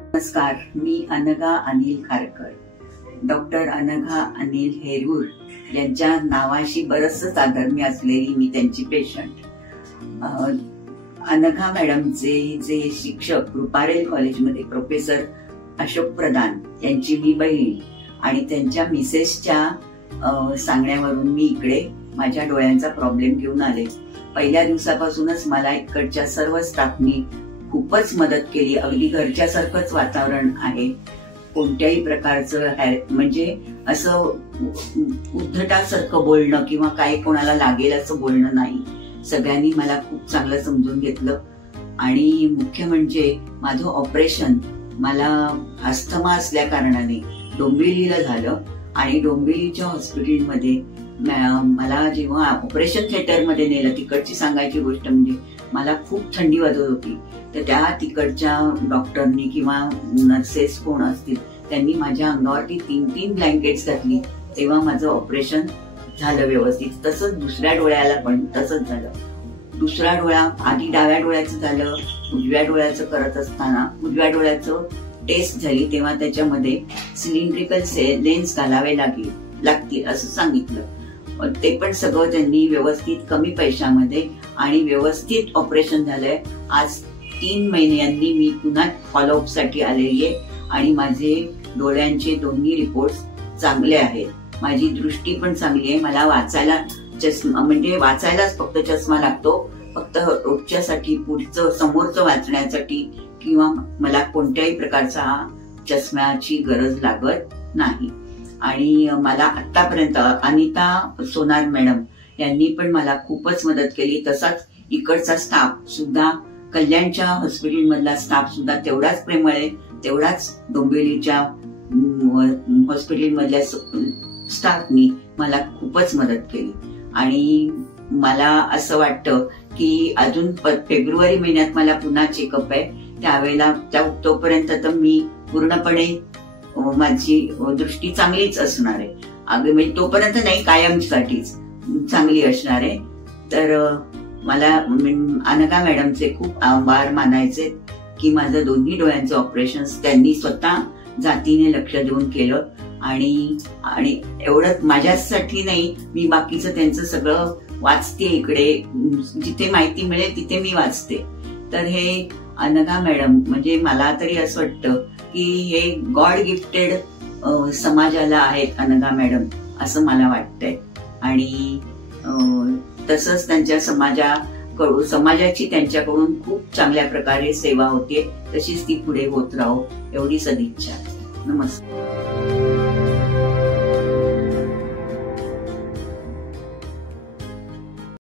नमस्कार, मी अनघा अनिल खारकर. डॉक्टर अनघा अनिल हेरूर यांच्या नावाशी बरंच साधर्म्य असलेली मी त्यांची पेशंट. अनघा मॅडमचे जे शिक्षक रुपारेल कॉलेजमध्ये प्रोफेसर अशोक प्रधान यांची मी बहीण आणि त्यांच्या मिसेसच्या सांगण्यावरून मी इकडे माझ्या डोळ्यांचा प्रॉब्लेम घेऊन आले. पहिल्या दिवसापासूनच मला इकडच्या सर्व स्टाफनी खूपच मदत केली. अगदी घरच्यासारखंच वातावरण आहे. कोणत्याही प्रकारचं म्हणजे असं उद्धटासारखं बोलणं किंवा काही कोणाला लागेल असं बोलणं नाही. सगळ्यांनी मला खूप चांगलं समजून घेतलं. आणि मुख्य म्हणजे माझं ऑपरेशन मला अस्थमा असल्या कारणाने डोंबिवलीला झालं आणि डोंबिवलीच्या हॉस्पिटलमध्ये मला जेव्हा ऑपरेशन थिएटरमध्ये नेलं, तिकडची सांगायची गोष्ट म्हणजे मला खूप थंडी वाजत होती. तर त्या तिकडच्या डॉक्टरनी किंवा नर्सेस कोण असतील त्यांनी माझ्या अंगावरती 3 ब्लँकेट्स घातली. तेव्हा माझं ऑपरेशन झालं व्यवस्थित. तसंच दुसऱ्या डोळ्याला पण तसंच झालं. दुसरा डोळा आधी डाव्या डोळ्याचं झालं. उजव्या डोळ्याचं करत असताना उजव्या डोळ्याचं टेस्ट झाली तेव्हा त्याच्यामध्ये सिलिंड्रिकल लेन्स घालावे लागतील असं सांगितलं. ते पण सगळं त्यांनी व्यवस्थित कमी पैशामध्ये आणि व्यवस्थित ऑपरेशन झालंय. आज 3 महिन्यांनी मी पुन्हा फॉलोअप साठी आलेली आहे आणि माझे डोळ्यांचे दोन्ही रिपोर्ट्स चांगले आहेत. माझी दृष्टी पण चांगली आहे. मला वाचायला चष्मा म्हणजे वाचायलाच फक्त चष्मा लागतो. फक्त रोजच्यासाठी पुढचं समोरचं वाचण्यासाठी किंवा मला कोणत्याही प्रकारचा चष्म्याची गरज लागत नाही. आणि मला आतापर्यंत अनिता सोनार मॅडम यांनी पण मला खूपच मदत केली. तसाच इकडचा स्टाफ सुद्धा, कल्याणच्या हॉस्पिटल मधला स्टाफ सुद्धा तेवढाच प्रेमळ आहे, तेवढाच डोंबिवलीच्या हॉस्पिटल मधल्या स्टाफनी मला खूपच मदत केली. आणि मला असं वाटतं की अजून फेब्रुवारी महिन्यात मला पुन्हा चेकअप आहे. त्यावेळेला तोपर्यंत तर मी पूर्णपणे माझी दृष्टी चांगलीच असणार आहे. म्हणजे तोपर्यंत नाही, कायमसाठीच चांगली असणार आहे. तर मला अनघा मॅडमचे खूप आभार मानायचे की माझं दोन्ही डोळ्यांचं ऑपरेशन त्यांनी स्वतः जातीने लक्ष देऊन केलं. आणि एवढंच माझ्यासाठी नाही, मी बाकीचं त्यांचं सगळं वाचते. इकडे जिथे माहिती मिळेल तिथे मी वाचते. तर हे अनघा मॅडम म्हणजे मला तरी असं वाटतं की हे गॉड गिफ्टेड समाजाला आहेत अनघा मॅडम, असं मला वाटतंय. आणि तसंच त्यांच्या समाजाची त्यांच्याकडून खूप चांगल्या प्रकारे सेवा होते. तशीच ती पुढे होत राहो एवढी सदिच्छा. नमस्कार.